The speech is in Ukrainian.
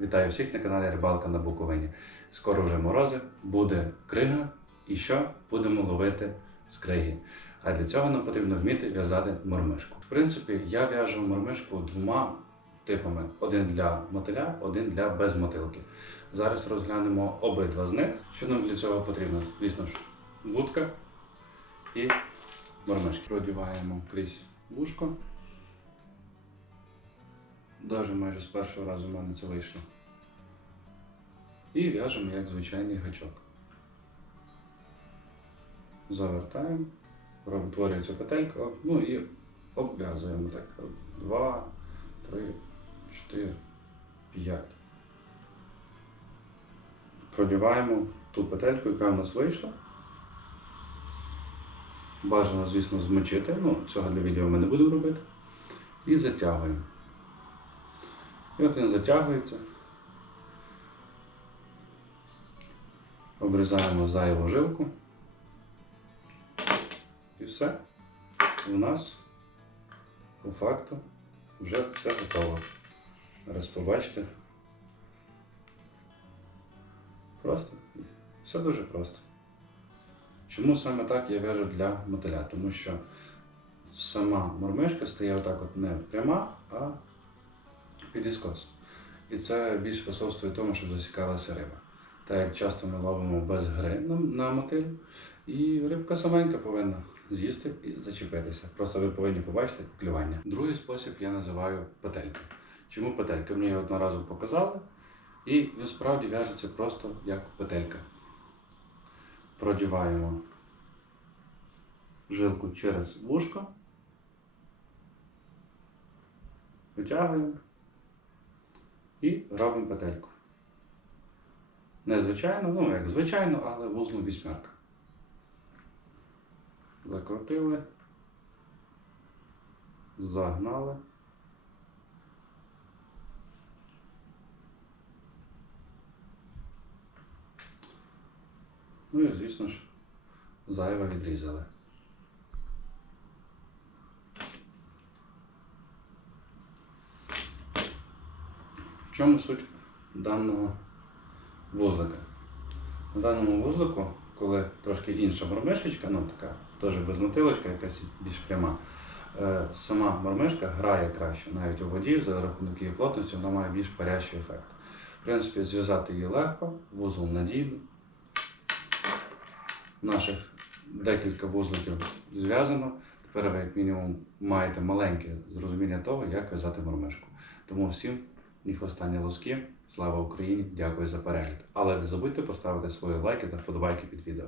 Вітаю всіх на каналі Рибалка на Буковині. Скоро вже морози, буде крига, і що будемо ловити з криги. А для цього нам потрібно вміти в'язати мормишку. В принципі, я в'яжу мормишку двома типами: один для мотиля, один для безмотилки. Зараз розглянемо обидва з них. Що нам для цього потрібно? Звісно ж, вудка і мормишки. Продіваємо крізь вушко. Даже майже з першого разу в мене це вийшло. І в'яжемо як звичайний гачок. Завертаємо, утворюється петелька, ну і обв'язуємо так. Два, три, чотири, п'ять. Продіваємо ту петельку, яка в нас вийшла. Бажано, звісно, змочити. Ну, цього для відео ми не будемо робити. І затягуємо. І от він затягується. Обрізаємо зайву жилку. І все. У нас по факту вже все готово. Зараз побачите. Просто. Все дуже просто. Чому саме так я в'яжу для мотиля? Тому що сама мормишка стає отак от не пряма, а під іскос. І це більш способствує тому, щоб засікалася риба. Так як часто ми ловимо без гри на, на мотиль, і рибка саменька повинна з'їсти і зачепитися. Просто ви повинні побачити клювання. Другий спосіб я називаю петельки. Чому петелька? Мені одного разу показали, і він справді в'яжеться просто як петелька. Продіваємо жилку через вушко, витягуємо і робимо петельку. Не звичайно, ну як звичайно, але вузлом вісьмерка. Закрутили, загнали. Ну і, звісно ж, зайве відрізали. В чому суть даного вузлика? На даному вузлику, коли трошки інша мормишечка, ну така теж безмотилочка, якась більш пряма, е, сама мормишка грає краще навіть у воді за рахунок її плотності, вона має більш парящий ефект. В принципі, зв'язати її легко, вузол надійний. Наших декілька вузликів зв'язано. Тепер ви, як мінімум, маєте маленьке зрозуміння того, як в'язати мормишку. Тому всім ні хвостання лоски. Слава Україні! Дякую за перегляд. Але не забудьте поставити свої лайки та вподобайки під відео.